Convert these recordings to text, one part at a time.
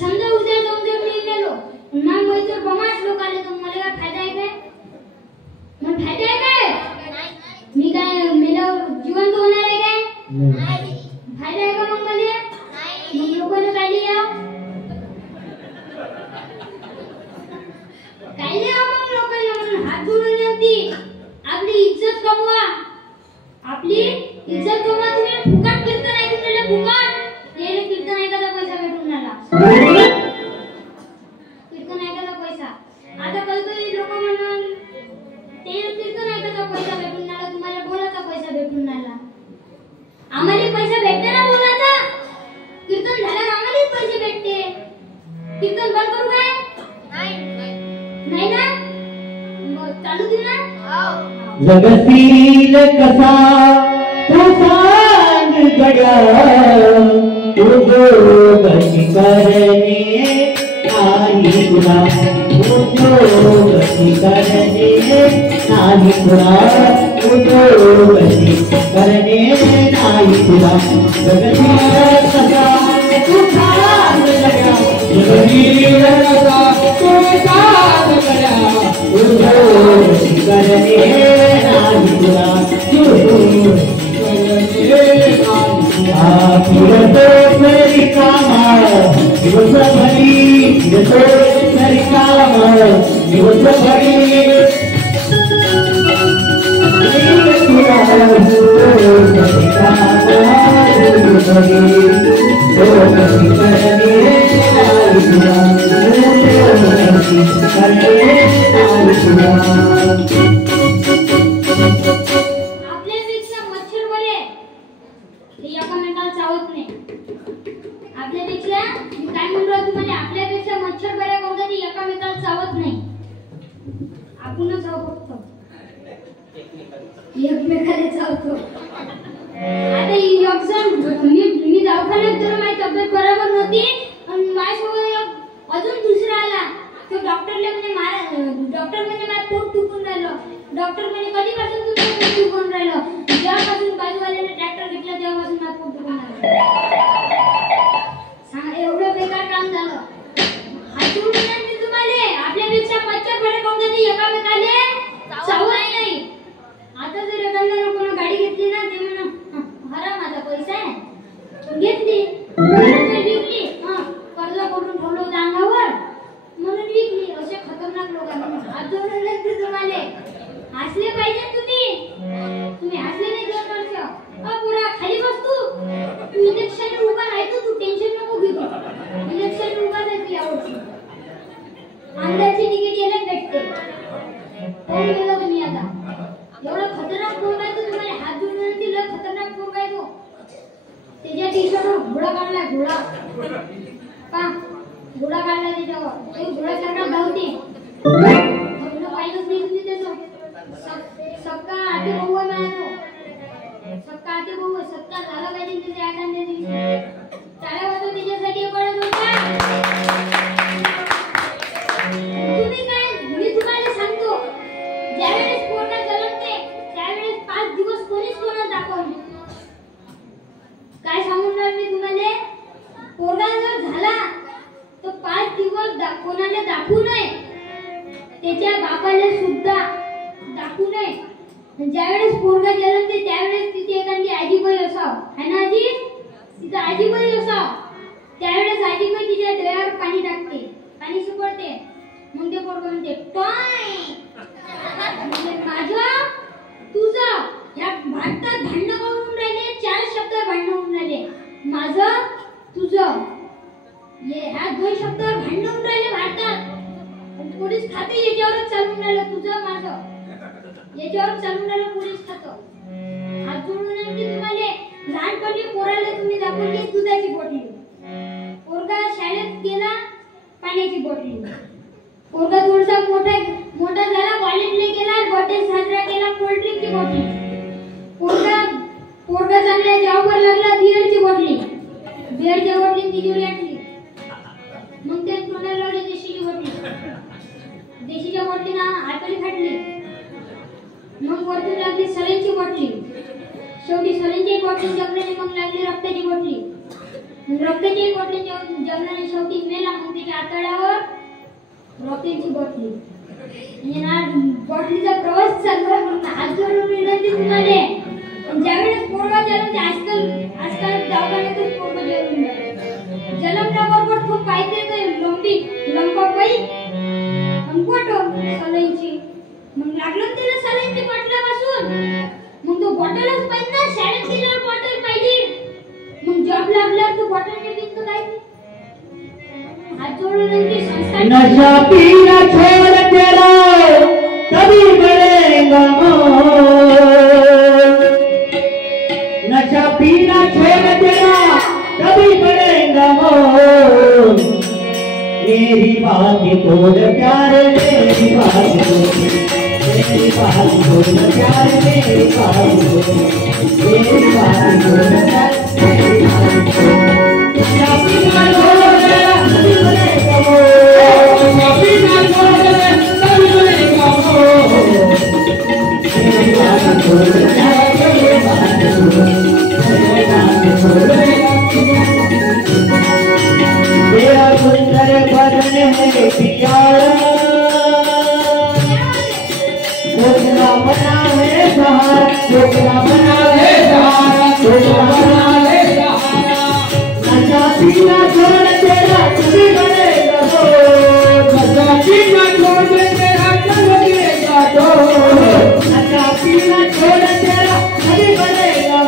समजा उद्या जाऊन जर मी गेलो मग मोईतर बमाट लोक आले तर मला काय फायदा आहे काय? मग फायदा आहे काय? मी काय मेल्यावर जिवंत होणार आहे काय? नाही. फायदा आहे का मग मला? नाही. मग लोकांना काय लिया? काय लिया मग लोकांना हात जोडून नव्हती आपली इज्जत कमवा. आपली इज्जत कमवा. तुम्ही फुकट कीर्तन ऐकून राहिले फुकट याने कीर्तन ऐकायचा पैसा भेटून आला. कीर्तन ऐकायचा पैसा आता कधी लोक म्हणून ते कीर्तन ऐकायचा पैसा भेटून आला तुम्हाला बोलायचा पैसा भेटून आला. आम्हाला पैसा भेटते ना बोलायचा. कीर्तन झाल्यावर आम्हाला पैसे भेटते. कीर्तन बंद करू काय? नाही ना मग चालू दे ना. जगतील कसा तू सांग गड्या उद्योग करणे नाही तुला. उद्योग करणे नाही तुला. उद्योग करणे नाही तुला. जगतील कसा तू सांग गड्या. जगतील कसा तू सांग गड्या उद्योग करणे नाही तुला. फिरतो मेरी कामा दिवसभरी. फिरतो मेरी कामा दिवसभरी. एकमेकाला चावतो. आता मी दवाखान्यात गेलो माझी तब्येत बरोबर नव्हती आणि माझ्यासोबत अजून दुसरा आला. तो डॉक्टरला डॉक्टर म्हणजे माझं पोट दुखून राहिलं. डॉक्टर म्हणे कधीपासून तुझं पोट दुखून राहिलं? जेव्हापासून बाजूवाल्याने ट्रॅक्टर घेतला तेव्हापासून माझं पोट दुखून राहिलं. सांगा एवढं बेकार काम झालं. हातून नाही तुम्हाला आपल्यापेक्षा मच्छर बरे कोण कधी एकामेकाले चावत नाही. आता जर एखाद्याला कोण गाडी घेतली ना ते म्हणा हरा माझा पैसा आहे घेतली विकली कर्ज करून ठेवलं होतं अंगावर म्हणून विकली. असे खतरनाक लोक आहेत. हात जोडून लागते तुम्हाला. हसले पाहिजे तुम्ही हसले नाही 2 वर्ष. पुरा खाली बस तू इलेक्शन उभा राहतो. तू टेन्शन नको घेऊ. इलेक्शन उभा राहतो यावर्षी आमदारची तिकीट यायला भेटते. कोण गेलं तुम्ही आता एवढा खतरनाक पोरग आहे तो तुम्हाला हात जोडून दिला. खतरनाक पोरग आहे तो. त्याच्या टी-शर्टवर घोडा काढलाय. घोडा पा घोडा काढलाय त्याच्यावर. तो घोड्यासारखा धावते. घोडा पाहिलंच नाही तुम्ही त्याचं. सक्का आते भाऊ आहे माझा. सक्का आते भाऊ आहे. सक्का झाला पाहिजे त्याच्या एखाद्या दिवशी. टाळ्या वाजव त्याच्यासाठी कळत होता. तुम्ही काय मी तुम्हाला सांगतो ज्यावेळेस पोरगा जन्मते त्यावेळेस 5 दिवस कोणीच कोणाला दाखवत नाही. काय सांगून राहिले मी तुम्हाला? पोरगा जर झाला तर 5 दिवस कोणाला दाखवू नये. त्याच्या बापाला सुद्धा दाखवू नये. ज्यावेळेस पोरगा जन्मते त्यावेळेस तिथे एखादी आजीबाई असाव है ना आजी. तिथे आजीबाई असाव त्यावेळेस आजीबाई तिच्या डोळ्यावर पाणी टाकते. पाणी सुपडते. मग ते पोरगा म्हणते टॉय माझं तुझं. या भारतात भांडण करून राहिले. 4 शब्दावर भांडण होऊन राहिले. माझं तुझं ह्या 2 शब्दावर भांडण होऊन राहिले भारतात. पोलीस खाते याच्यावरच चालून राहिलं. तुझं माझं याच्यावर चालून राहिलं पोलीस खातं. हात जोडून आणखी तुम्हाला लहानपणी पोराला तुम्ही दाखवली दुधाची बॉटली. पोरगा शाळेत गेला पाण्याची बॉटली. पोरगा थोडासा मोठा झाला कॉलेजला गेला बर्थडे साजरा केला कोल्ड्रिंकची बॉटली. पोरगा चांगल्या जॉबवर लागला बिअरची बॉटली. बिअरच्या बॉटली तिजोरी आणली. मग ते तोंडाला लावली देशीची बॉटली. देशीच्या बॉटलीना आटली फाटली. मग वरतून लागली सलाईनची बॉटली. शेवटी सलाईनची बॉटली जमल्याने मग लागली रक्ताची बॉटली. रक्ताची बॉटली जमल्याने शेवटी मेला आतड्यावर रॉकेटची बॉटली बॉटलीचा प्रवास चालू आहे म्हणून हात जोडून विनंती तुम्हाला ज्यावेळेस पोरगा जन्मते आजकाल दवाखान्यातून पोरगा जन्मते जन्मल्याबरोबर खूप पाहिजे लंबाबाई अंकोटो सलाईची मग लागलं त्याला सलाईची बाटल्यापासून मग तो बॉटलच पाहिजे ना शाळेत गेल्यावर बॉटल पाहिजे मग जॉब लागल्यावर तो बॉटलने पितो काय हात जोडून विनंती संस्कार नशा पीना छोड़ तेरा तभी बढ़ेगा मोल नशा पीना छोड़ तेरा तभी बढ़ेगा मोल मेरी बात तोड़ प्यारे मेरी बात तोड़ प्यारे मेरी बात तोड़ नशा पीना छोड़ तेरा तभी बढ़ेगा तेरा सुंदर बदन है प्यारा छोटा बना है सहारा छोटा बना है सहारा छोटा बना है सहारा नशा पीना छोड़ तेरा तभी बढ़ेगा नशा पीना छोड़ तेरा तभी बढ़ेगा नशा पीना छोड़ तेरा तभी बढ़ेगा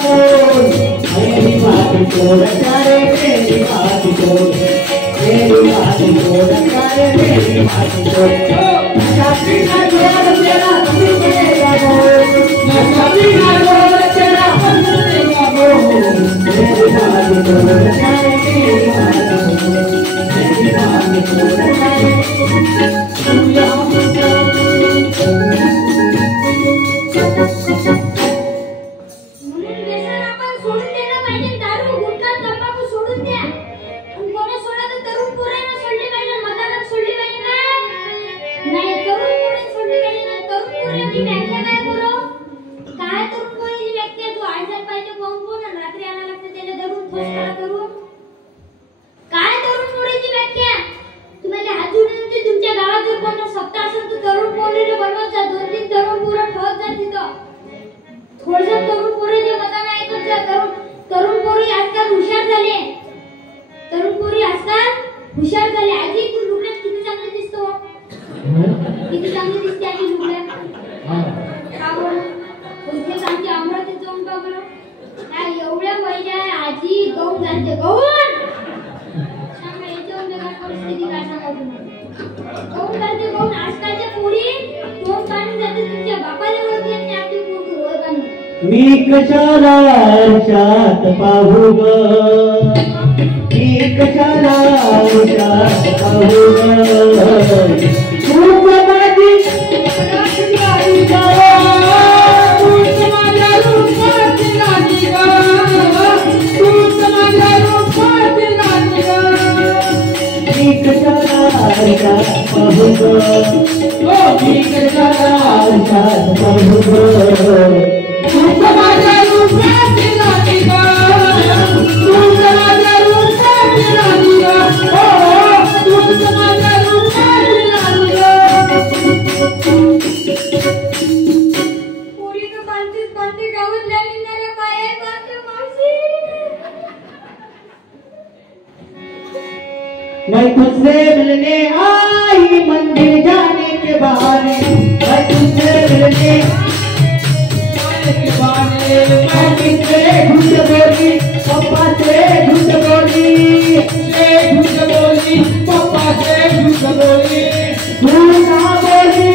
मेरी बात छोड़ करे मेरी बात छोड़ मेरी बात छोड़ करे मेरी बात छोड़ नशा पीना छोड़ तेरा तभी बढ़ेगा नशा पीना छोड़ तेरा तभी बढ़ेगा मेरी बात छोड़ करे मेरी बात छोड़ मेरी बात छोड़ करे हुशार झाले आजी तू लुगड्यात किती चांगली दिसतो किती चांगली दिसते आजी लुगड्यात का बरं तुझे सांगते अमरावतीत जाऊन का बरं काय एवढ्या वयाच्या आजी गाऊन घालते गाऊन सांगा याच्यावर बेकार परिस्थिती काय सांगा तुम्ही गाऊन घालते गाऊन आजकालच्या पोरी तोंड काढून जाते तुमच्या बापाला ओळखत नाही आपली पोरगी ओळखत नाही मी कशाला आरशात पाहू ग मी कशाला आरशात पाहू ग रूप माझी राजगाडी ग रूप माझ्या रूपाची राणी ग रूप माझ्या रूपाची राणी ग मी कशाला आरशात पाहू ग मी कशाला आरशात पाहू ग रूप माझ्या रूपाची राणी ग रूप माझ्या रूपाची राणी ग रूप माझ्या रूपाची राणी ग पोरी तो कांती गाऊन झाली ना रे बाये कांती मावशी मैं तुझसे मिलने आई मंदिर जाने के बहाने मैं तुझसे मिलने मैं किससे झूठ बोली पापा से झूठ बोली पापा से झूठ बोली झूठ ना बोली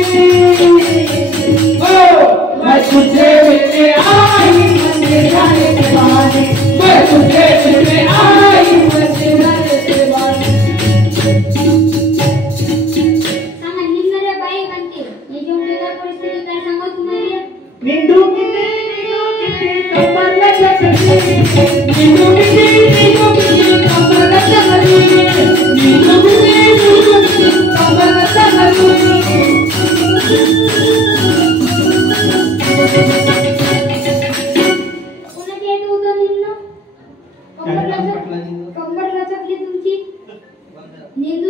मैं तुझसे मिलने आई मंदिर जाने के बहाने मैं तुझसे मिलने आई मंदिर जाने के बहाने सांगा निघणाऱ्या बाई कांती हे जेवण बेकार परिस्थिती काय सांगा तुम्हाला निंदू किती कमर लचकली निंदू किती कमर लचकली निंदू किती कमर लचकली कोणाची आहे तो उदर निघणं कंबर लचकली तुमची निंदू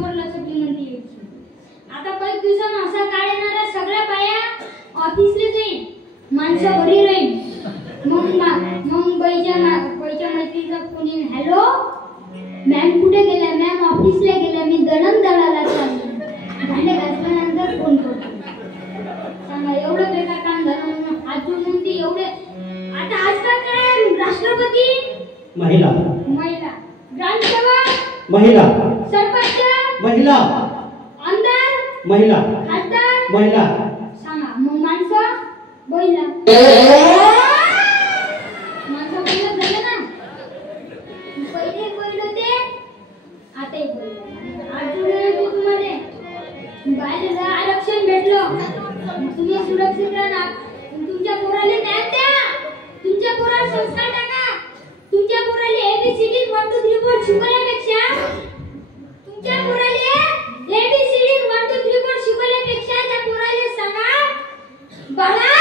नंबरला चटणी म्हणते यायची. आता काही दिवसांना असा काळ येणारा सगळ्या बाया ऑफिसला जाईल, माणसं घरी राहील. मग बाईच्या मैत्रिणीचा फोन येईल, हॅलो मॅम कुठे गेल्या? मॅम ऑफिसला गेल्या, मी दळण दळायला चालली, भांडे घासल्यानंतर फोन करतो. सांगा एवढं बेकार काम झालं म्हणून हात जोडून ती एवढे. आता आजकाल काय राष्ट्रपती महिला, ग्रामसेवक महिला, सरपंच महिला, आमदार महिला, खासदार महिला. सांगा मग माणसं बैला झालं ना. पहिले बैल होते, आताही बैल. तुम्हाला बाहेर आरक्षण भेटलं, तुम्ही सुरक्षित राहणार. तुमच्या पोराला न्याय द्या, तुमच्या पोराला संस्कार टाका. तुमच्या पोराला ABCD 1 2 3 4 शिकवण्यापेक्षा, तुमच्या पोराला ABCD 1 2 3 4 शिकवण्यापेक्षा त्या पोराला सांगा, बाळा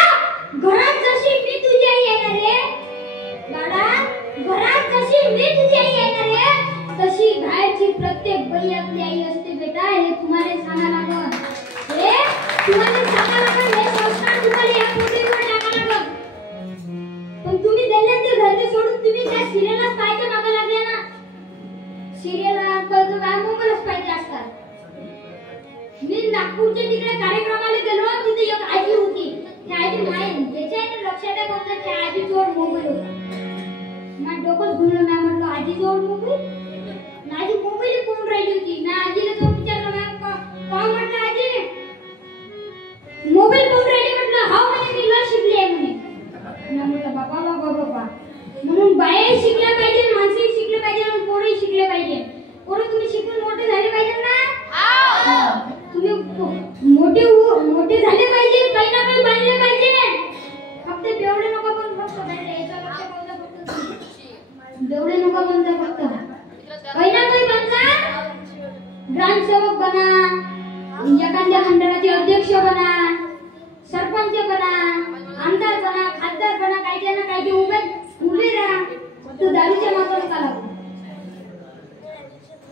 घरात जशी मी तुझी आई येणार आहे, बाळा घरात जशी मी तुझी आई येणार आहे, तशी बाहेरची प्रत्येक बाई आपली आई असते बेटा. हे तुम्हाला सांगा लागल, हे तुम्हाला सांगा लागल. हे संस्कार तुम्हाला या पोटीवर टाका लागल. पण तुम्ही दिल्लीत घरचे सोडून तुम्ही त्या सिरियलच पाहायच्या मागे लागले ना. सिरियल कळतो काय मोबाईलच पाहिजे असतात. मी नागपूरच्या तिकडे कार्यक्रमाला गेलो, तिथे एक आजी होती. त्या आजी माहिती त्याच्या लक्षात आहे कोणतं, त्या आजीजवळ मोबाईल होता. मग डोकंच घुमलं. मी म्हटलं आजीजवळ मोबाईल? आजी मोबाईल कोण राहिली होती. मी आजीला जाऊन विचारलं, मॅम का म्हटलं आजी मोबाईल कोण राहिली? म्हटलं हा म्हणे मी लय शिकली आहे म्हणे. मी म्हटलं बाबा बाबा बाबा. म्हणून बायाही शिकल्या पाहिजे, माणसंही शिकले पाहिजे, आणि पोरंही शिकले पाहिजे. पोरं तुम्ही शिकून मोठे झाले पाहिजे ना. तुम्ही मोठे झाले पाहिजे, काही ना काही बनले पाहिजे. फक्त बेवडे नको पण फक्त याचा लक्ष ठेवलं फक्त. बेवडे नको बनता फक्त, काही ना काही बनता. ग्रामसेवक बना, एखाद्या मंडळाचे अध्यक्ष बना, सरपंच बना, आमदार बना, खासदार बना. काही ना काही उभे राहा. फक्त दारूच्या मागे नका लागू.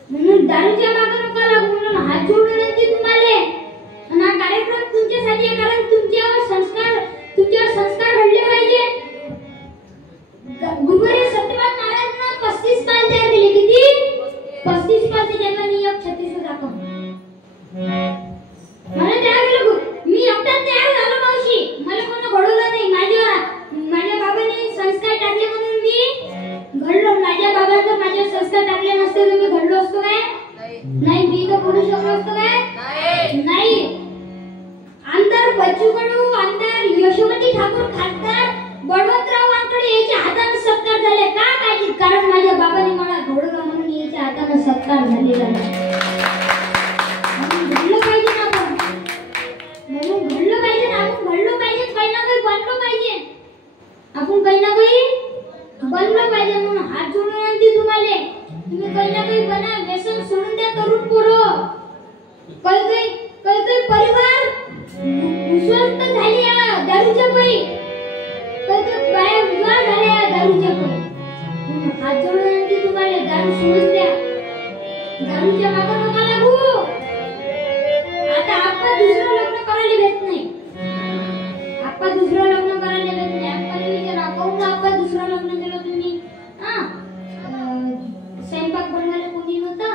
म्हणून दारूच्या मागे नका लागू. म्हणून हात जोडून विनंती तुम्हाला. आणि हा कार्यक्रम तुमच्यासाठी आहे, कारण तुमच्यावर संस्कार घडले पाहिजे. गुरुवारी सत्यवान महाराजांना 35 पाल तयार केले. किती? 35 पाल. त्याच्या मी 36 दाखव. मला तयार केलं. मी एकटाच तयार झालो मावशी. मला कोणी घडवलं नाही. माझ्या बाबांनी संस्कार टाकले म्हणून मी घडलो. माझ्या बाबांनी माझे संस्कार टाकले नसते तर मी घडलो असतो काय? नाही. मी तर घडू शकलो असतो काय? नाही. आमदार बच्चू कडू, आमदार यशोमती ठाकूर, खासदार बळवंतराव वानकडे याच्या हाताने सत्कार झाले का? काय? कारण माझ्या बाबांनी मला घडवलं म्हणून याच्या हाताने सत्कार झालेला आहे. घडलं पाहिजे ना आपण. म्हणून घडलं पाहिजे ना आपण. घडलं पाहिजे, काही ना काही बनलं पाहिजे. आपण काही ना काही बनलं पाहिजे. म्हणून हात जोडून विनंती तुम्हाला, तुम्ही काही ना काही बना. व्यसन सोडून द्या तरुण पोरं. काही परिवार उस्वस्त झाली या दारूच्या पायी. काही बाया विवाह झाल्या दारूच्या पायी. हात जोडून विनंती तुम्हाला, दारू सोडून द्या. दारूच्या मागे नका लागू. आता आपण दुसरं लग्न करायला भेट नाही. आपण दुसरं लग्न करायला भेट नाही. आपण विचारा काहून आपण दुसरं लग्न केलं तुम्ही? स्वयंपाक बनवायला कोणी नव्हतं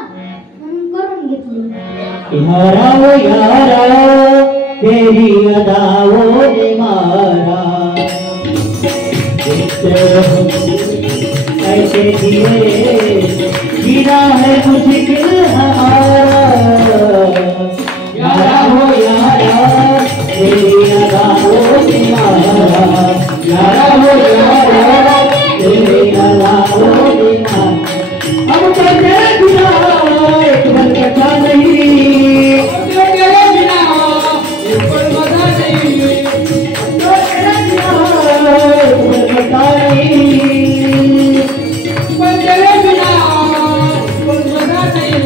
म्हणून करून घेतली. यारा वो यारा तेरी अदाओं ने मारा, ऐसे दिए जीना है मुश्किल हमारा. यारा वो यारा तेरी अदाओं ने मारा, यारा वो यारा तेरी अदाओं ने मारा. अब तो तेरे बिना एक पल कटा नहीं, तेरे बिना एक पल मजा नहीं, तो तेरे बिना एक पल कटा नहीं, तेरे बिना एक पल मजा नहीं.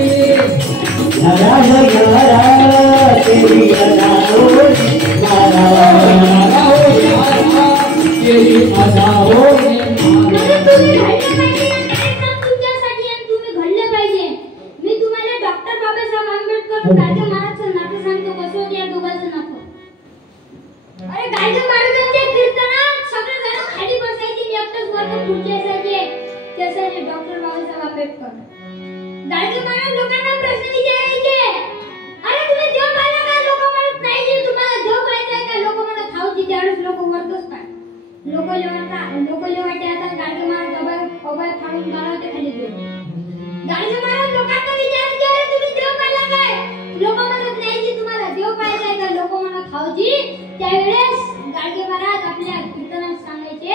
लोकले वाटे आता गाडगे महाराज अभय फाडून गावाच्या खाली गेले. गाडगे महाराज लोकांना विचार केला तुम्ही देव पाहिला काय? लोक म्हणत नाही जी तुम्हाला देव पाहिलाय का? लोक म्हणत हाव जी. त्यावेळेस गाडगे महाराज आपल्या कीर्तनात सांगायचे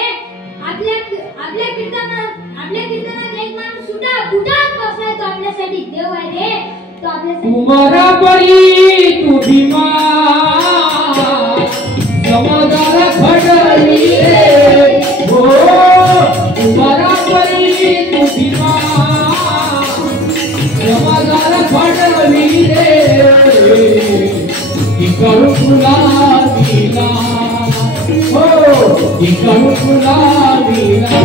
आपल्या कीर्तनात एक माणूस फुटात बसलाय तो आपल्यासाठी देव आहे रे. तो आपल्यासाठी तुम्हारा परी तू भीमा समाधान फडली रे हो. तुम्हारा परी तू भीमा समाधान फडली रे. इकडून तुला दिला हो इकडून तुला दिला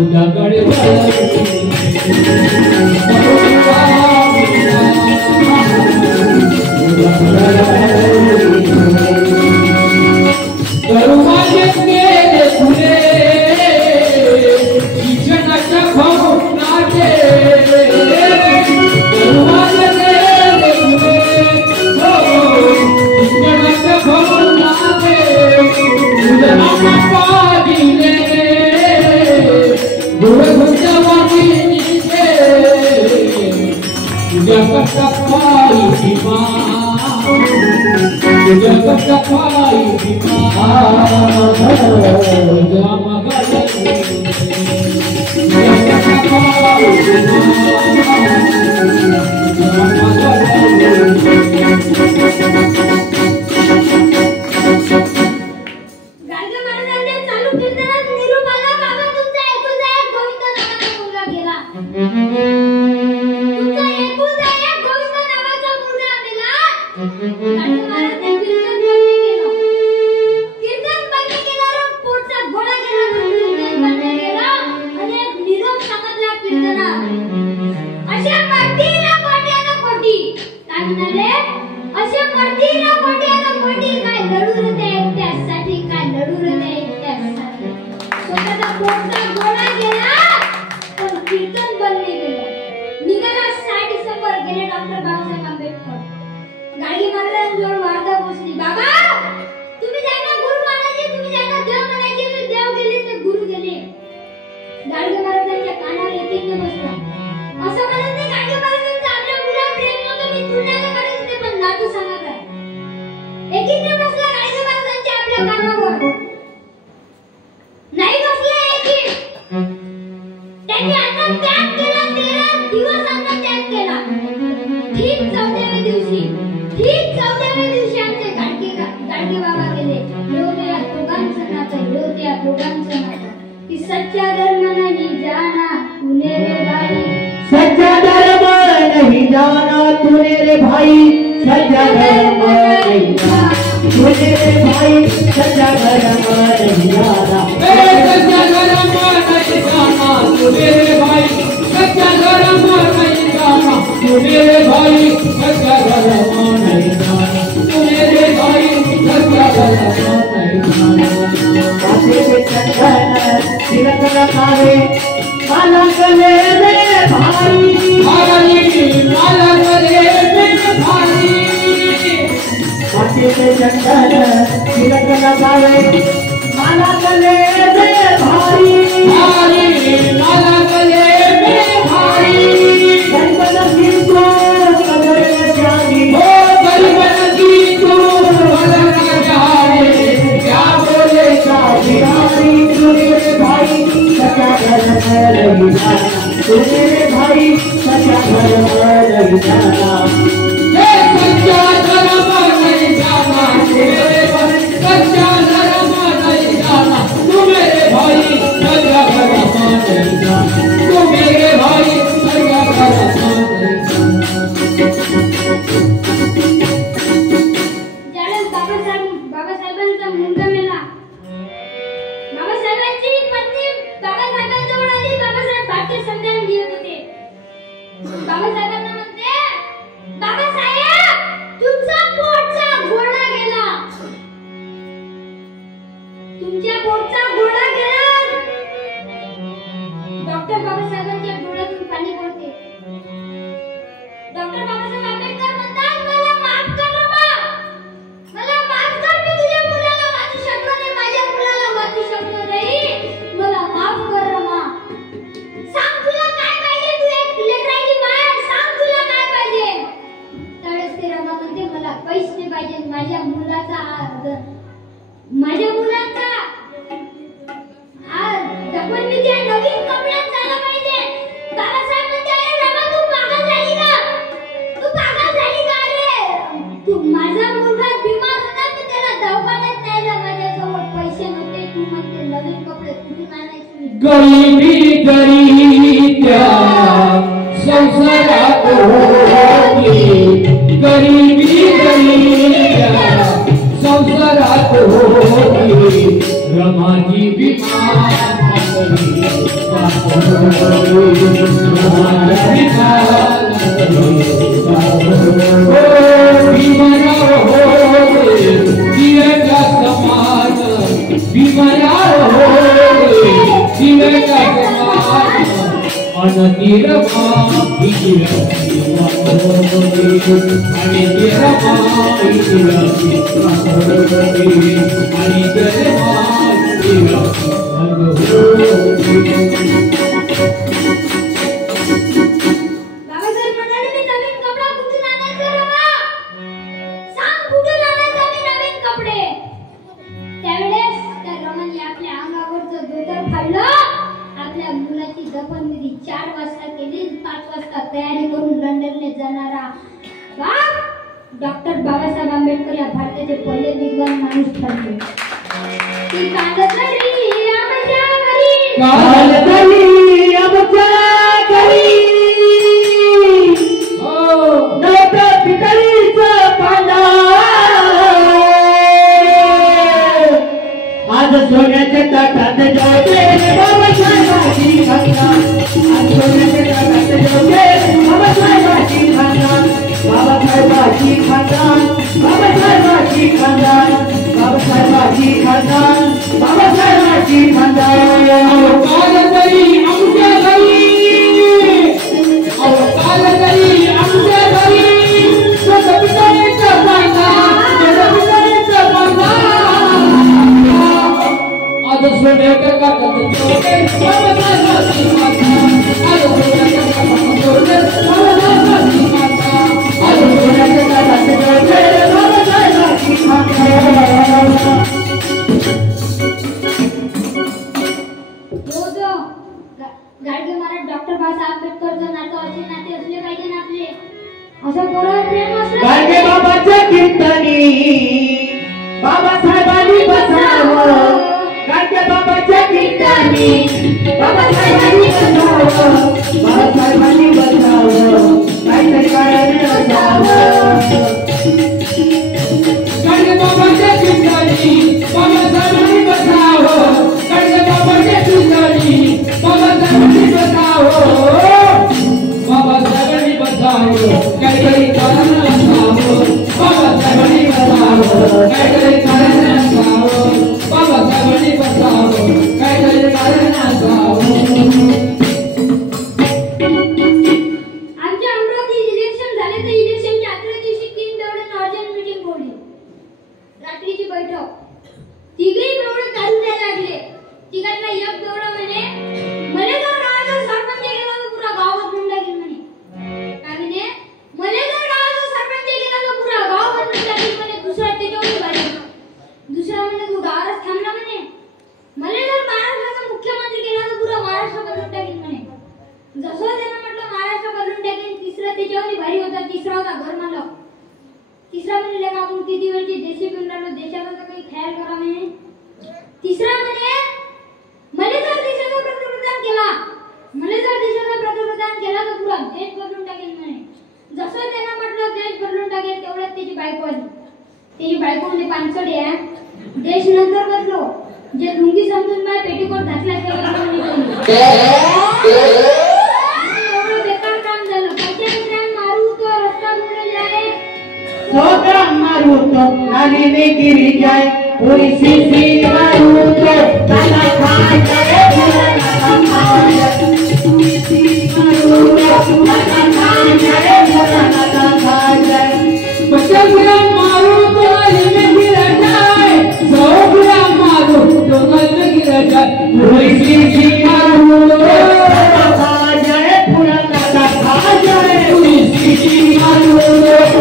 उद्याकडे माझे गेले फुले शिक्षणाच्या भावनाचे माझे गेले फुले शिक्षणाच्या भावनाचे उदराला पादिले गुरुच्या वाणीचे तुझ्या कष्टापायी भीमा तुझ्या कष्टापायी भीमा तुझ्या मगाला तुझ्या कष्टापायी गाडगे महाराजांनी चालू कीर्तनात निरोप आला. बाबा तुमचा एकुलता एक गोविंद नावाचा मुलगा गेला. तुमचा एकुलता एक गोविंद नावाचा मुलगा गेला. गाडगे महाराजांनी कीर्तन बंद केलं पोटचा घोडा गेला. कीर्तन बंद केलं आणि एक निरोप सांगितला कीर्तनात. अशा मर्तीला कोट्यानं कोटी काय म्हणाले? अशा मर्तीला कोट्यानं कोटी काय लढू रे एकट्यासाठी काय लढू रे एकट्यासाठी. स्वतःचा पोटचा घोडा गेला पण कीर्तन बंद नाही केलं. निघाला 6 डिसेंबर गेले डॉक्टर बाबासाहेब आंबेडकर. गाडगे महाराजांजवळ वार्ता पोहोचली. बाबा तुम्ही ज्यांना गुरु मानायचे तुम्ही ज्यांना देव मानायचे ते देव गेले ते गुरु गेले. गाडगे महाराजांच्या कानावर येते बसला. असं म्हणत नाही गाडगे महाराजांचं आपल्या मुलावर प्रेम नव्हतं. मी तुलना नाही करत होते पण नातू सांगत आहे. एकीने बसला गाडगे महाराजांच्या आपल्या कानावर. नाही बसला एकी. त्यांनी आता त्याग केला. 13 दिवस आता त्याग केला. ठीक 14व्या दिवशी आमचे गाडगे बाबा गेले. लोक या दोघांचं नातं की सच्चा धर्म नहीं जाना तूने रे भाई. सच्चा धर्म नहीं जाना तूने रे भाई. सच्चा धर्म नहीं जाना तूने रे भाई. सच्चा धर्म नहीं जाना सच्चा धर्म नहीं जाना तूने रे भाई. सच्चा धर्म नहीं जाना तूने रे भाई. सच्चा धर्म नहीं जाना तूने रे भाई. सच्चा धर्म नहीं जाना. आते के चंदन तिलक लगावे माला गले रे भाई. माला गले रे भाई. आते के चंदन तिलक लगावे माला गले रे भाई. माला गले रे भाई. गरीबन की तो कदर न जानी हो. गरीबन की तो कदर न जाने. क्या बोले का बिहारी तूने रे भाई. सच्चा धर्म नहीं जाना तूने रे भाई. सच्चा धर्म नहीं जाना. सच्चा धर्म नहीं जाना तूने रे भाई. सच्चा धर्म नहीं जाना तू मेरे भाई. सच्चा धर्म नहीं जाना तू मेरे भाई. सच्चा धर्म नहीं जाना. ज्यावेळेस बाबासाहेबांचा मुलगा मेला. बाबासाहेबांची पत्नी बाबासाहेबांजवळ आली. बाबासाहेब भारतीय संविधान लिहित होते. बाबासाहेबांना म्हणते बाबासाहेब तुमचं गरिबी गरित्या संसारात होती गरिबी गरित्या संसारात होती रमाजी विमान डॉक्टर बाबासाहेब आंबेडकर या भारताचे पहिले विद्वान माणूस ठरले. ती कांदतरी आमच्या घरी कांदतरी आमच्या घरी नव्हतं पितळीचं पांडा आज सोन्याच्या ताटात जेवते बाबासाहेबांची खांदा आज सोन्याच्या ताटात जेवते बाबासाहेबांची खांदा बाबासाहेबांची खानदान बाबासाहेबांची खानदान बाबासाहेबांची खानदान बाबासाहेबांची खानदान कालतरी आमच्या घरी कालतरी आमच्या घरी पितळीचं पांडा आज सोन्याच्या ताटात जेवते बाबासाहेबांची खानदान आज सोन्याच्या ताटात जेवते बाबासाहेबांची गाडगे महाराज डॉक्टर बाबासाहेब आंबेडकरचं नातं असे नाते असले पाहिजे ना आपले असं पोरावर प्रेम असलं गाडगे बाबाच्या कीर्तनी बाबासाहेबांनी बसावं गाडगे बाबाच्या कीर्तनी बाबासाहेबांनी बसावं बाबासाहेबांनी बसावं काहीतरी कारण असावं गाडगे बाबाच्या कीर्तनी बाबासाहेबांनी बसावं गाडगे बाबाच्या कीर्तनी बाबासाहेबांनी बसावं बाबासाहेबांनी बसावं काहीतरी कारण असावं बाबासाहेबांनी बसावं काहीतरी कारण असावं बाबासाहेबांनी बसावं काहीतरी कारण असावं. आमच्या अमरावती इलेक्शन झाले तर इलेक्शनच्या आदल्या दिवशी 3 दौड्यांना अर्जंट मीटिंग बोलली. रात्रीची बैठक तिघही दौडे चालू द्यायला लागले. तिघांना एक दौडा म्हणे मले जर गावाचा सरपंच गेला तर पुरा गाव बदलून टाकेल म्हणे. काय म्हणे मले जर गावाचा सरपंच गेला तर पुरा गाव बदलून टाकेल म्हणे. दुसरा त्याच्यावर बारी दुसरा म्हणे तू गावात थांबला म्हणे मले जर महाराष्ट्राचा मुख्यमंत्री गेला तर पुरा महाराष्ट्र बदलून टाकेल म्हणे. जसं त्यानं म्हटलं महाराष्ट्र बदलून टाकेल तिसरा त्याच्यावर भारी होता. तिसरा होता घर मालक. तिसरा म्हणे लेका आपण किती वेळची देशी पिऊन राहिलो देशाचा तर काही ख्याल करा म्हणे. तिसरा म्हणे मले जर देशाचा पंतप्रधान केला तर पुरा देश बदलून टाकेल म्हणे. जसं त्यानं म्हटलं देश बदलून टाकेल तेवढ्यात त्याची बायको आली. त्याची बायको म्हणजे पानसडी आहे. देश नंतर बदलो जे लुंगी समजून नाही पेटीकोट घातला एवढं बेकार काम झालं. पैशाने मारू तो रस्ता मुळे जाए सोका मारू तो नालीने गिरी जाए पूरी सीसी मारू तो ताला खा जाए पूरा ताला खा जाए सीसी मारू तो ताला खा जाए पूरा ताला खा जाए बच्चा मारू तो नालीने गिर जाए सोका मारू तो नालीने गिर जाए पूरी सीसी मारू तो ताला खा जाए पूरा ताला खा जाए पूरी सीसी मारू तो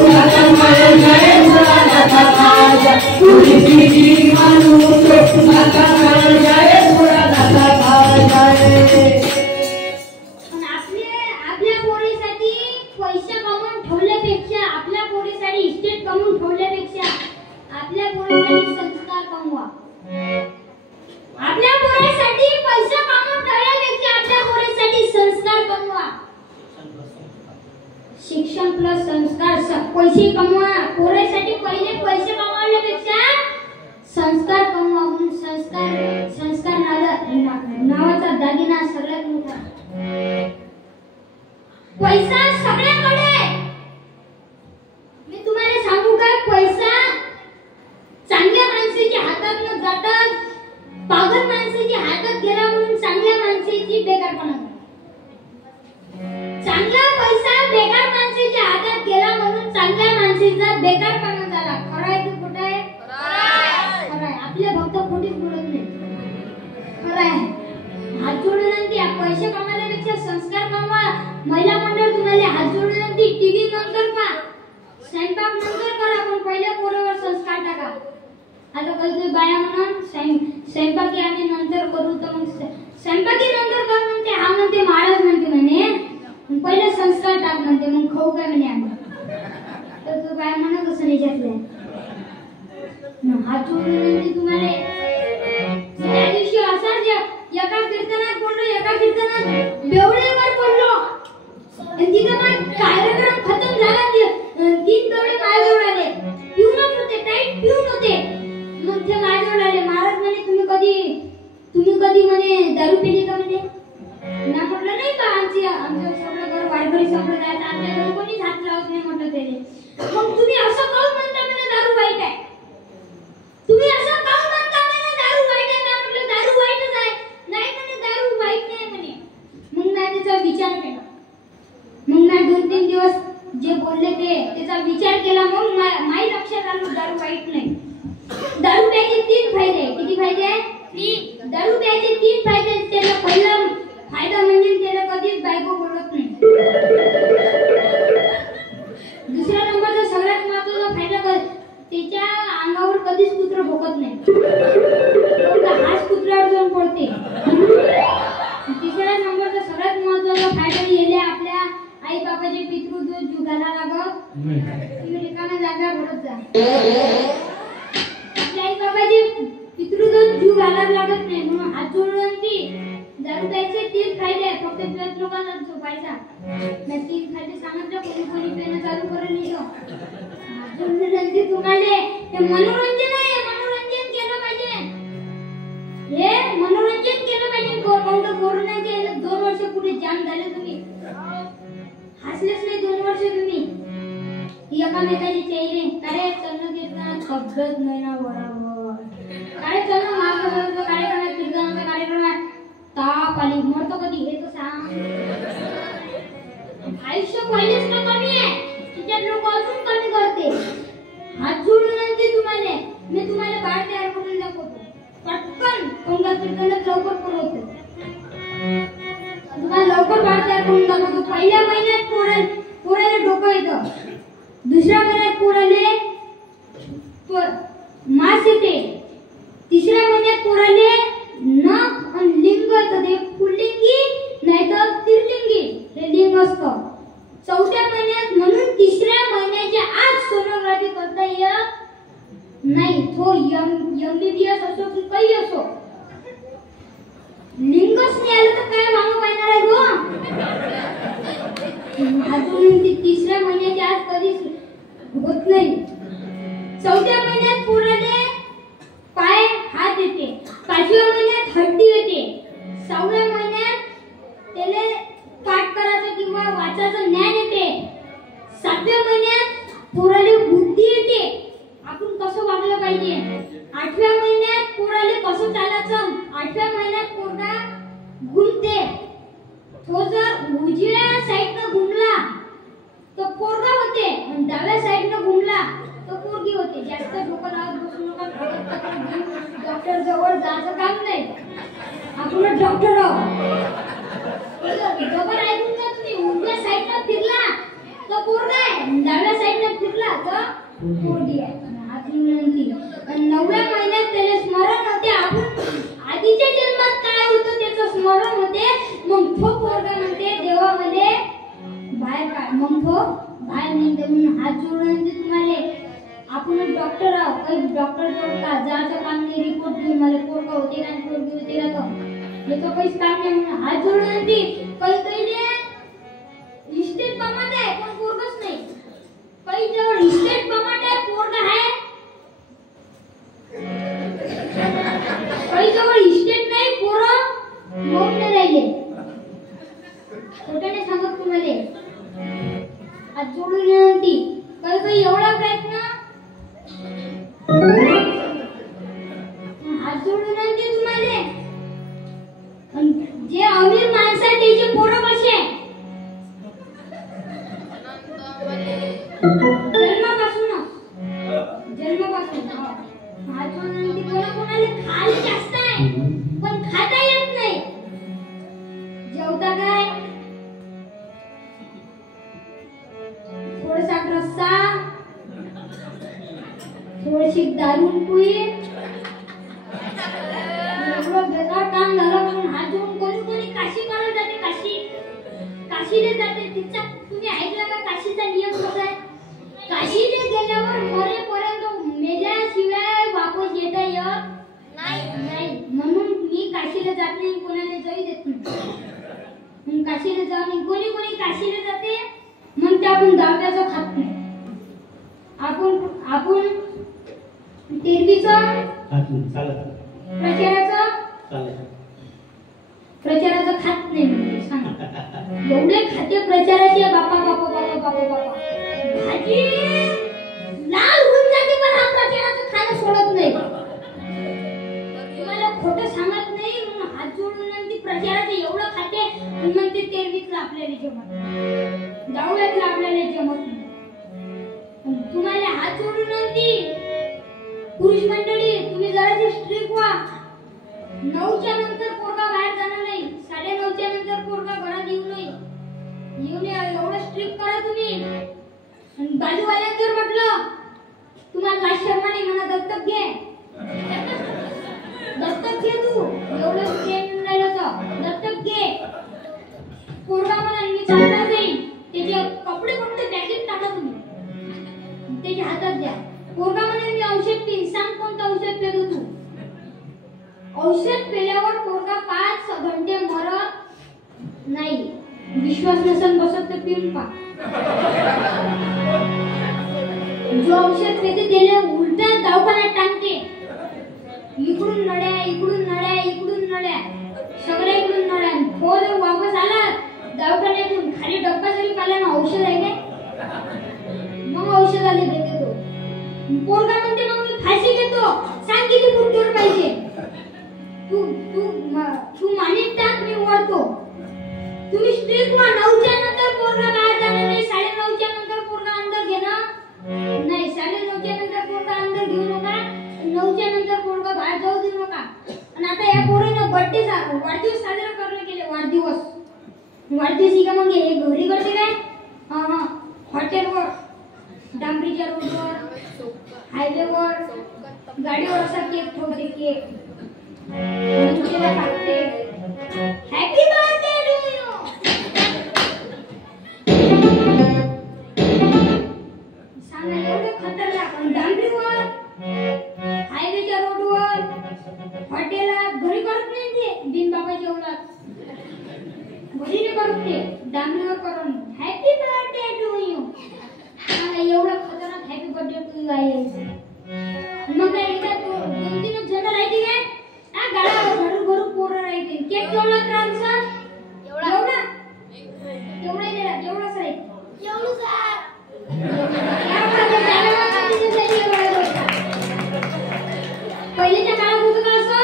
ताला खा जाए पूरा ताला खा जाए पूरी सीसी मारू तो ताला खा जाए पूरा ताला खा जाए. पण आपल्या पोरीसाठी पैसे कमवून ठेवल्यापेक्षा आपल्या पोरीसाठी इस्टेट कमवून ठेवल्यापेक्षा आपल्या पोरीसाठी संस्कार कमवा. आपल्या पोरीसाठी पैसे कमवून ठेवल्यापेक्षा शिक्षण प्लस संस्कार. पैसे कमवा. पोरासाठी पहिले पैसे कमवण्यापेक्षा संस्कार कमवा. म्हणून संस्कार नावाचा दागिना सगळ्यात मोठा. पैसा सगळ्याकडे. मी तुम्हाला सांगू का, पैसा चांगल्या माणसाच्या हातात न जातात पागल माणसाच्या हातात गेला म्हणून चांगल्या माणसाची बेकारपणा. चांगला पैसा बेकार माणसाच्या हातात गेला म्हणून चांगल्या माणसाचा बेकारपणा झाला. खरं आहे की खोटं आहे? खरं आहे. आपले भक्त खोटीच बोलत नाही. खरं आहे. हात जोडून आणते. पैसे कमवण्यापेक्षा संस्कार कमवा. महिला मंडळ तुम्हाला हात जोडून आणते. टीव्ही नंतर पहा, स्वयंपाक नंतर करा, पण पहिले पोरावर संस्कार टाका. आता कधी बाया म्हणून स्वयंपाकी आम्ही नंतर करू, तर मग स्वयंपाकी नंतर कर म्हणते. हा म्हणते महाराज म्हणते म्हणे पहिले संस्कार टाक म्हणते, मग खाऊ काय म्हणे आम्ही. तर तो बाया म्हणा कसं नाही घेतलंय. हात जोडून म्हणते तुम्हाला. त्या दिवशी असाच एका कीर्तनात बोललो, एका कीर्तनात बेवडेवर बोललो. तिथं मग कार्यक्रम खतम झाला. 3 बेवडे माझ्याजवळ आले. पिऊनच होते, टाईट पिऊन होते. मग ते माझ्याजवळ आले. महाराज म्हणे तुम्ही कधी म्हणे दारू पिली का म्हणे. ना म्हटलं नाही का, आमचं सगळं घर वारकरी संप्रदायात, आमच्या घरी कोणीच हात लावत नाही म्हटलं त्याने. मग तुम्ही असं काऊन म्हणता म्हणे दारू वाईट आहे. तुम्ही असं काऊन म्हणता म्हणे दारू वाईट आहे. ना म्हटलं दारू वाईटच आहे. नाही म्हणे दारू वाईट नाही म्हणे. मग मी त्याचा विचार केला. मग मी 2-3 दिवस जे बोलले त्याचा विचार केला. मग माई लक्षात आलं दारू वाईट नाही. दारू प्यायचे 3 फायदे. किती फायदे आहे? 3. दारू प्यायचे 3 फायदे. त्याला पहिला फायदा म्हणजे त्याला कधीच बायको बोलत नाही. दुसऱ्या नंबरचा सगळ्यात महत्त्वाचा फायदा, त्याच्या अंगावर कधीच कुत्र भोकत नाही. हाच कुत्र्यावर जाऊन पडते. तिसऱ्या नंबरचा सगळ्यात महत्त्वाचा फायदा येले आपल्या आई बाबाचे पितृदोष जुगाला लागत. तुम्ही रिकाम्या जागा भरत जा. आपल्या आई बाबाचे पितृदोष जीव घालायला लागत नाही. म्हणून हात जोडून ती दारू प्यायचे 3 फायदे आहे. फक्त तुझ्याच लोकांना झोपायचा. मी 3 फायदे सांगितलं. कोणी पेन चालू करेल नाही. हात जोडून ती तुम्हाला हे मनोरंजन आहे. मनोरंजन केलं पाहिजे. हे मनोरंजन केलं पाहिजे. कोरोनाचे 2 वर्ष पुढे जाम झाले. तुम्ही हसलेच नाही 2 वर्ष. तुम्ही एकामेकाचे चेहरे काय चलन कीर्तनात शब्दच नाही ना बरोबर. काय चलन महाप्रसादाचा कार्यक्रम आहे, कीर्तनाचा कार्यक्रम आहे. ताप आली मरतो कधी हे तर सांग. आयुष्य पहिलेच ना कमी आहे. त्याच्यात लोक अजून कमी करते. हात जोडून आणते तुम्हाला. मी तुम्हाला बाळ तयार करून दाखवतो. पटकन कोणत्या कीर्तनात लवकर पुरवतो. तुम्हाला लवकर बाळ तयार करून दाखवतो. पहिल्या महिन्यात पोराला डोकं येतं. दुसऱ्या महिन्यात पोराले मास येते. तिसऱ्या महिन्यात पोराले नख आणि लिंग येतं. ते पुल्लिंगी नाहीतर स्त्रीलिंगी हे लिंग असतं. चौथ्या महिन्यात म्हणून तिसऱ्या महिन्याच्या आत सोनोग्राफी करता येत नाही. तो MBBS असो की काही असो, लिंगच नाही आलं तर काय मागं पाहणार आहे गो. अजून तिसऱ्या महिन्याच्या आत कधीच होत नाही. चौथ्या महिन्यात पोराले पाय हात येते. 5व्या महिन्यात हड्डी येते. 6व्या महिन्यात त्याला पाठ करायचं किंवा वाचायचं ज्ञान येते. 7व्या महिन्यात पोराले बुद्धी येते. आपण कसं वागलं पाहिजे. 8व्या महिन्यात पोराले कसं चालायचं. 8व्या महिन्यात पोरगा घुमते. तो जर उजव्या साईडनं घुमला तो पोरगा होते आणि डाव्या साईडनं घुमला तो पोरगी होते. जास्त डोकं लावत बसू नका. डॉक्टर जवळ जायचं काम नाही. आपण डॉक्टर आहोत. डबल ऐकून घ्या तुम्ही. उजव्या साईडनं फिरला तर पोरगा आहे. डाव्या साईडनं फिरला तर पोरगी आहे. आणि 9व्या महिन्यात त्याला स्मरण होते. आपण आधीच्या जन्मात काय होतं त्याचं स्मरण होते. मग तो पोरगा म्हणते देवा मध्ये बाहेर काय. मग तो बाहेर निघते. म्हणून हात जोडून तुम्हाला आपण डॉक्टर आहोत. काही डॉक्टर का जायचं काम नाही. रिपोर्ट घेऊन मला पोरगा होते का पोरगी होते का हे तर काहीच काम नाही. म्हणून हात जोडून काही इस्टेट कामात आहे पण पोरगा हात जोडून विनंती. कळतं एवढा प्रयत्न. हात जोडून विनंती तुम्हाला. जे अमीर माणसं आहेत त्याचे पोरं कसे जन्मापासून हात जोडून विनंती. कोणाकोणाला खायला जास्त आहे पण खाता येत नाही. जेवता काय थोडासा रस्सा, थोडीशी दारू पोळी. एवढं बेकार काम झालं म्हणून हात जोडून कोणी काशी करायला जाते. काशीला जाते. तिचा तुम्ही ऐकला का काशीचा नियम कसा आहे? काशीला गेल्यावर मरेपर्यंत मेल्याशिवाय वापस येता येत नाही. म्हणून मी काशीला जात नाही, कोणाला जाऊ देत नाही. काशीला जाऊ नाही. कोणी काशीला जाते मग ते आपण दाव्याचं खात नाही. आपण तेरवीचं प्रचाराचं खात नाही. म्हणजे सांगा एवढे खाते प्रचाराचे. बापा भाजी लाल होऊन जाते पण हा प्रचाराचं खाणं सोडत नाही. तुम्हाला खोटं सांगत नाही. म्हणून हात जोडून आणि प्रचाराचं एवढं खाते आणि मग ते तेरवीतलं आपल्याला जमत नाही, दहाव्यातलं आपल्याला जमत नाही. तुम्हाला हात जोडून आणि पुरुष मंडळी तुम्ही जरा स्ट्रिक्ट व्हा. 9च्या नंतर पोरगा बाहेर जाणार नाही. 9:30च्या नंतर पोरगा घरात येऊ नये. एवढं स्ट्रिक्ट करा तुम्ही. बाजूवाल्यानं जर म्हटलं तुम्हाला लाज शर्मा नाही म्हणा दत्तक घे तू. एवढं प्रेम राहिलं तर दत्तक घे. पोरगा म्हणा मी चालणार नाही. त्याचे कपडे फक्त बॅगेत टाका तुम्ही, त्याच्या हातात द्या. पोरगा म्हणा मी औषध पिन. सांग कोणतं औषध पेलो तू. औषध पेल्यावर पोरगा 5 घंटे मरत नाही. विश्वास नसेल बसत तर पिऊन पा. जो औषध पेते त्याने उलट्या दवाखान्यात टाकते. इकडून नड्या सगळ्या इकडून नड्या. तो जर वापस आला दवाखान्यातून खाली डब्बा जरी पाला ना औषध आहे काय मग औषधाला देते तो. पोरगा म्हणते मग मी फाशी घेतो. सांग किती कुठवर पाहिजे. तू मानित टाक मी ओढतो. तुम्ही स्ट्रिक्ट व्हा. 9च्या नंतर पोरगा बाहेर जाणार नाही. 9:30च्या नंतर पोरगा अंदर घेणं नाही. 9:30च्या नंतर पोरगा अंदर घेऊ नका. 9च्या नंतर पोरगा बाहेर जाऊ देऊ नका. आणि आता या पोरीनं वाढदिवस साजरा करायला गेले. वाढदिवस का मग हे घरी करते काय हॉटेलवर, डांबरीच्या रोडवर, हायवेवर, गाडीवर असा केक ठेवते. Cake happy birthday to you. सांगा एवढं खतरनाक. डांबरीवर, हायवेच्या रोडवर, हॉटेलात घरी करत नाही. ते बिन बाबाच्या औलाद घरी नाही करत. ते डांबरीवर करून हॅपी बर्थडे टू यू. सांगा एवढं खतरनाक हॅपी बर्थडे टू यू आहे. मग काय 2-3 जण राहते काय गाडा घरू पोरं राहते. केक केवढा त्रास एवढा एवढाच राहते. पहिल्याच्या काळात होतं का असं?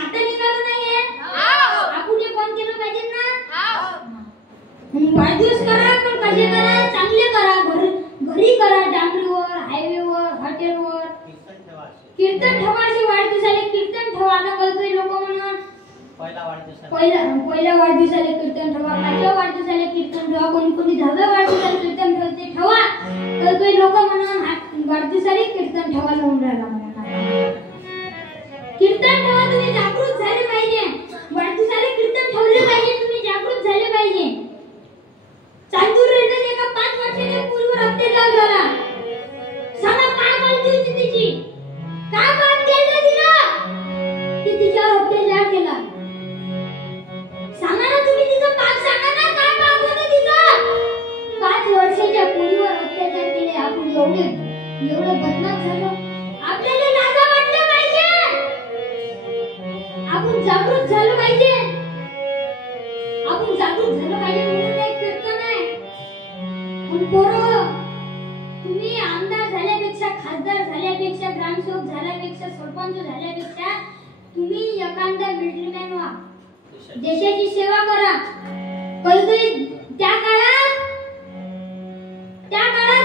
आता निघालं नाहीये. आपण हे बंद केलं पाहिजे ना. वाढदिवस करा पण कसे करा, चांगले करा. घरी करा, डांबरीवर, हायवेवर, हॉटेलवर. कीर्तन ठेवा. अशी वाढदिवसाले कीर्तन ठेवा. आता कळतोय लोक म्हणून पहिल्या वाढदिवसाले कीर्तन ठेवा, 5व्या वाढदिवसाले कीर्तन ठेवा, कोणी 10व्या वाढदिवसाले कीर्तन ठेवते ठेवा. कळतोय लोक म्हणून वाढदिवसाले कीर्तन ठेवा लावून राहिला म्हणून. कीर्तन ठेवा. तुम्ही जागृत झाले पाहिजे. वाढदिवसाले कीर्तन ठेवले पाहिजे. तुम्ही जागृत झाले पाहिजे. चांदूर रेल्वे एका 5 वर्षाच्या मुलीवर अत्याचार झाला. सांगा काय गलती होती तिची. काय पाप केलं तिला की तिच्यावर अत्याचार केला. सांगा ना तुम्ही तिचं पाप. सांगा ना काय पाप होतं तिचं. 5 वर्षाच्या मुलीवर अत्याचार केले. आपण एवढं बदनाम झालो. आपल्याला लाजा वाटल्या पाहिजे. आपण जागृत झालं पाहिजे. म्हणून एक कीर्तन आहे पोरं तुम्ही आमदार झाल्यापेक्षा, खासदार झाल्यापेक्षा, ग्रामसेवक झाल्यापेक्षा, सरपंच झाल्यापेक्षा तुम्ही एखादा मिलिटरीमॅन व्हा, देशाची सेवा करा. कधी त्या काळात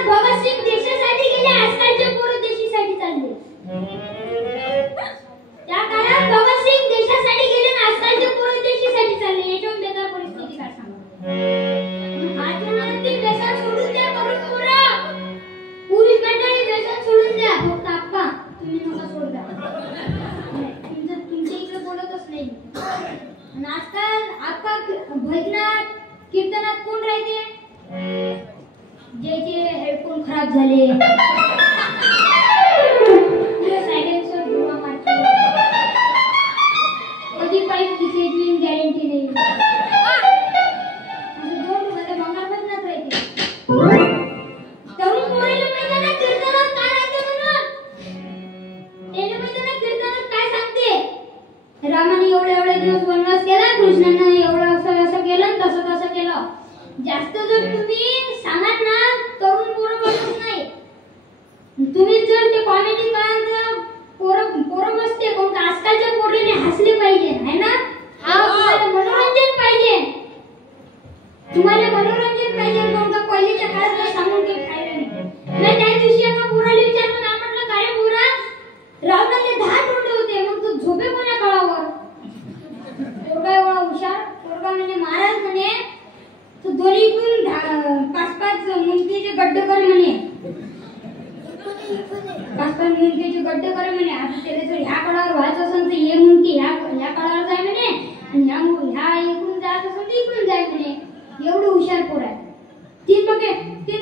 भगतसिंग देशासाठी गेले, आजकालचे पोरं देशासाठी चालले. त्या काळात भगतसिंग देशासाठी गेले आणि आजकालचे पोरं देशासाठी चालले. याच्यावर बेकार परिस्थिती काय सांगा. आजूबाजूची व्यसन सोडून द्या, करून पोरं पुरुष मंडळी व्यसन सोडून द्या. फक्त आप्पा तुम्ही नका सोडता. तुमच्या इकडे बोलतच नाही. आणि आजकाल आप्पा भजनात कीर्तनात कोण राहते? ज्याचे हेडफोन खराब झाले, सायलेन्सर धुवा मारते, कधी पाईप लिकेज गॅरंटी नाही, असं दोन मध्ये बंगाल भजनात राहते. तरुण पोराला माहिती ना कीर्तनात काय राहते म्हणून? त्याला माहिती ना कीर्तनात काय सांगते? रामाने एवढे दिवस वनवास केला, कृष्णाने एवढं असं केलं, तसं केलं. जास्त जर तुम्ही सांगत ना तरुण पोरं बसत नाही. तुम्ही जर ते कॉमेडी कराल पोरं बसते. कोण आजकालच्या पोरीने हसले पाहिजे, है ना? तुम्हाला मनोरंजन पाहिजे, तुम्हाला मनोरंजन पाहिजे. कोण का पहिलीच्या काळात सांगून काही फायदा नाही. त्या दिवशी एका पोराला विचारलं ना, म्हटलं काय पोरा, रावणाला 10 तोंड होते, मग तू झोपे कोण्या काळावर? पोरगा एवढा हुशार, पोरगा म्हणजे महाराज म्हणे तो दोन्हीकडून 5-5 मुंडकीचे गड्डे कर म्हणे. 5-5 मुंडकीचे गड्डे कर म्हणे. आता त्याला जर ह्या कडावर व्हायचं असेल तर हे मुंडकी ह्या कडावर जाय म्हणे, आणि ह्या इकडून जायचं असेल तर इकडून जाय म्हणे. एवढं हुशार पोर आहे. 3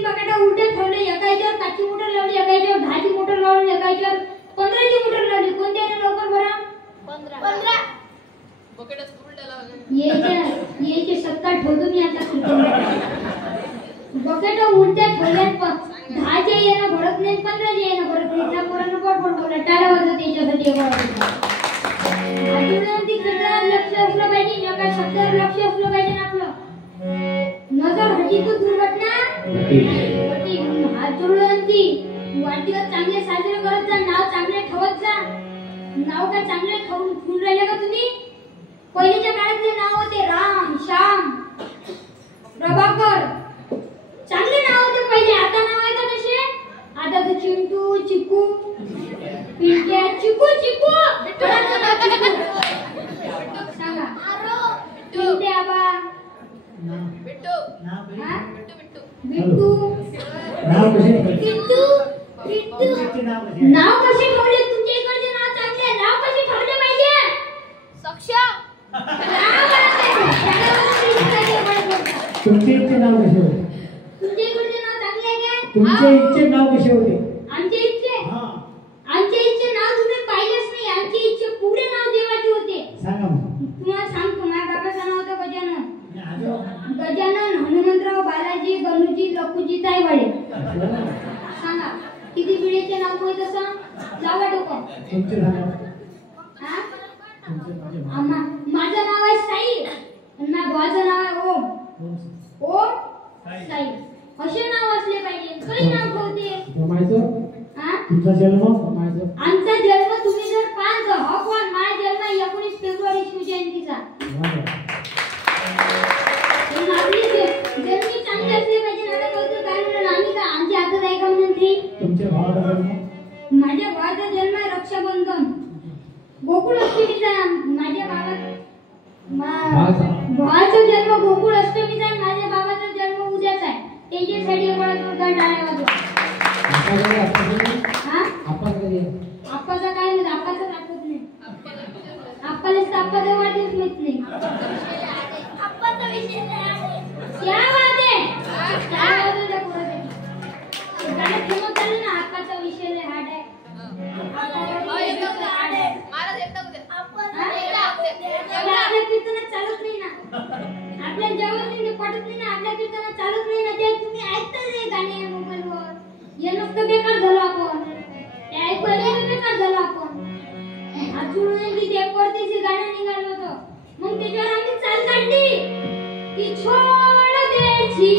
बकेट उलटे ठेवले, एका याच्यावर 5ची मोटर लावली, एका याच्यावर 10ची मोटर लावली, एका याच्यावर 15ची मोटर लावली. कोणत्याने लवकर भरा? 15 बकेटच उलट्या लावल्या. याचे 70 ठेवतो मी आता. बकेट उलट्या ठेवल्यात, 10चे येणं भरत नाही, 15चे येणं भरत नाही. त्या पोरांना बडबड बोला, टाळ्या वाजवत त्याच्यासाठी ती कीर्तनात लक्ष असलं पाहिजे, एका शब्दावर लक्ष असलं पाहिजे ना आपलं. नजर हटी तो दुर्घटना घटी. हात जोडून ती वाढदिवस चांगले साजरे करत जा, नाव चांगले ठेवत जा. नाव काय चांगले ठेवून राहिले का तुम्ही? पहिलेच्या काळातले नाव होते राम, श्याम, प्रभाकर, चांगले नाव होते पहिले. आता नाव आहे का तसे? आता तर चिंटू, चिकू, पिंट्या, चिकू सांगा. पिंट्या बा, बिट्टू, नाव कसे ठेवले? तुमच्या इकडचे नाव चांगले, नाव कसे ठेवले पाहिजे? सक्षम. तुमचे इच्छे नाव कसे होते? तुमच्या इकडचे नाव चांगले आहे का? तुमचे इच्छे नाव कसे होते? आमचे इच्छे नाव तुम्ही पाहिलेच नाही. आमचे इच्छे पुरे नाव देवाचे होते. सांगा मग. तुम्हाला सांगतो, माझ्या बाबाचं नाव होतं गजानन, हनुमंतराव, बालाजी, गणूजी, लखूजी, ताईवाडे. सांगा किती पिढीचे नाव होय तसं? लावा डोकं. तुमचे नाव? माझं नाव आहे साई आणि माझ्या भावाचं नाव आहे ओम साई. असे नाव असले पाहिजे. काही नाव ठेवते. तुमचा जन्म? आमचा जन्म तुम्ही जर 5 पण माझा जन्म 19 फेब्रुवारी शिवजयंतीचा. आपली जन्मी चांगली असली पाहिजे. आता कळतं काय म्हणून आम्ही का आमच्या हातात आहे का मंत्री? तुमच्या भावाचा जन्म? माझ्या भावाचा जन्म आहे रक्षाबंधन, गोकुळ अष्टमीचा. माझ्या भावाचा जन्म गोकुळ अष्टमीचा आणि माझ्या बाबाचा जन्म उद्याच आहे. त्याच्यासाठी एवढा जोरदार टाळ्या वाजवा. आप्पाचा काय नाही, आप्पाचा आठवत नाही. आप्पाला आप्पाचा वाढदिवस माहित नाही. आप्पाचा विषय क्या बात है, क्या बात है. गाणं फेमस झालं ना, आप्पाचा विषय लय हार्ड आहे. आपल्या कीर्तनात चालत नाही ना, आपल्या जेवण पडत नाही ना, आपल्या कीर्तनात चालत नाही ना. ते तुम्ही ऐकताच गाणे मोबाईलवर. हे नुसतं बेकार झालो आपण, ते ऐकलं बेकार झालो आपण. अजून ते परदेशी गाणं निघालं होतं, मग त्याच्यावर आम्ही चाल काढली की छोड़ देसी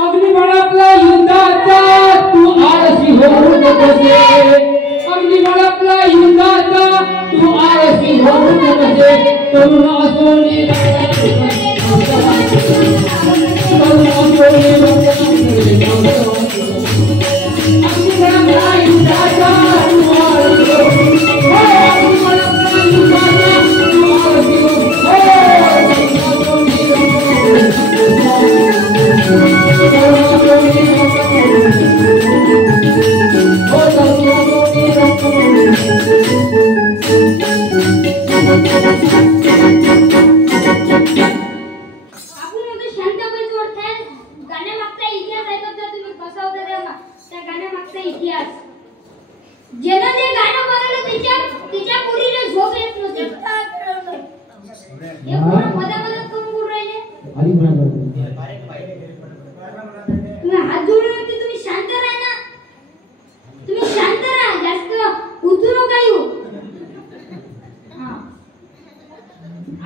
अग्निबाणातला युद्धाचा तू आळशी होऊ नकोसे, अग्निबाणातला युद्धाचा तू आळशी होऊ नकोसे. तरुण असोनी अग्निबाणातला युद्धाचा तू आळशी हात जोडून तुम्ही शांत राहा ना, तुम्ही शांत राहा, जास्त उतरू नका येऊ.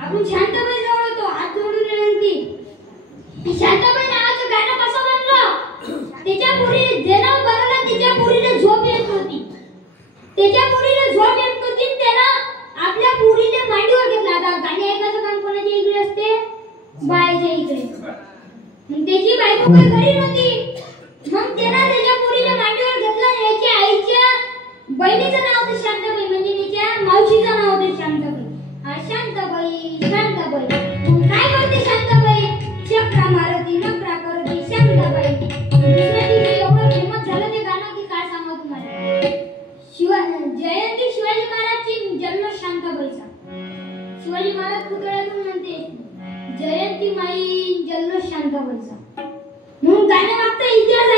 आपण शांतपणे जवळ होतो, हात जोडून विनंती. शांतपणे नावाचं गाणं कसं बनलं? त्याच्या पुढे जेव्हा बनवलं त्याच्या पुढे झोप येत होती, त्याच्या पुढे झोप येत नव्हती, त्यानं आपल्या पुढीने मांडीवर घेतला. आता गाणी ऐकायचं काम कोणाच्या इकडे असते? बायच्या इकडे. त्याची बायको काही घरी नव्हती, मग त्यानं त्याच्या पुरीला मांडीवर घेतलं. याच्या आईच्या बहिणीचं नाव होतं शांताबाई, म्हणजे तिच्या मावशीचं नाव होतं शांताबाई. शांताबाई शांताबाई काय करते शांताबाई? चक्रा मारती नकरा करती शांताबाई. दुसऱ्या दिवशी एवढं फेमस झालं ते गाणं की काय सांगू तुम्हाला. जयंती शिवाजी महाराजची जन्म शांताबाईचा. शिवाजी महाराज पुतळ्यातून म्हणते जयंती माई जल्लोष शांताबाईचा. म्हणून गाणं मागचा इतिहास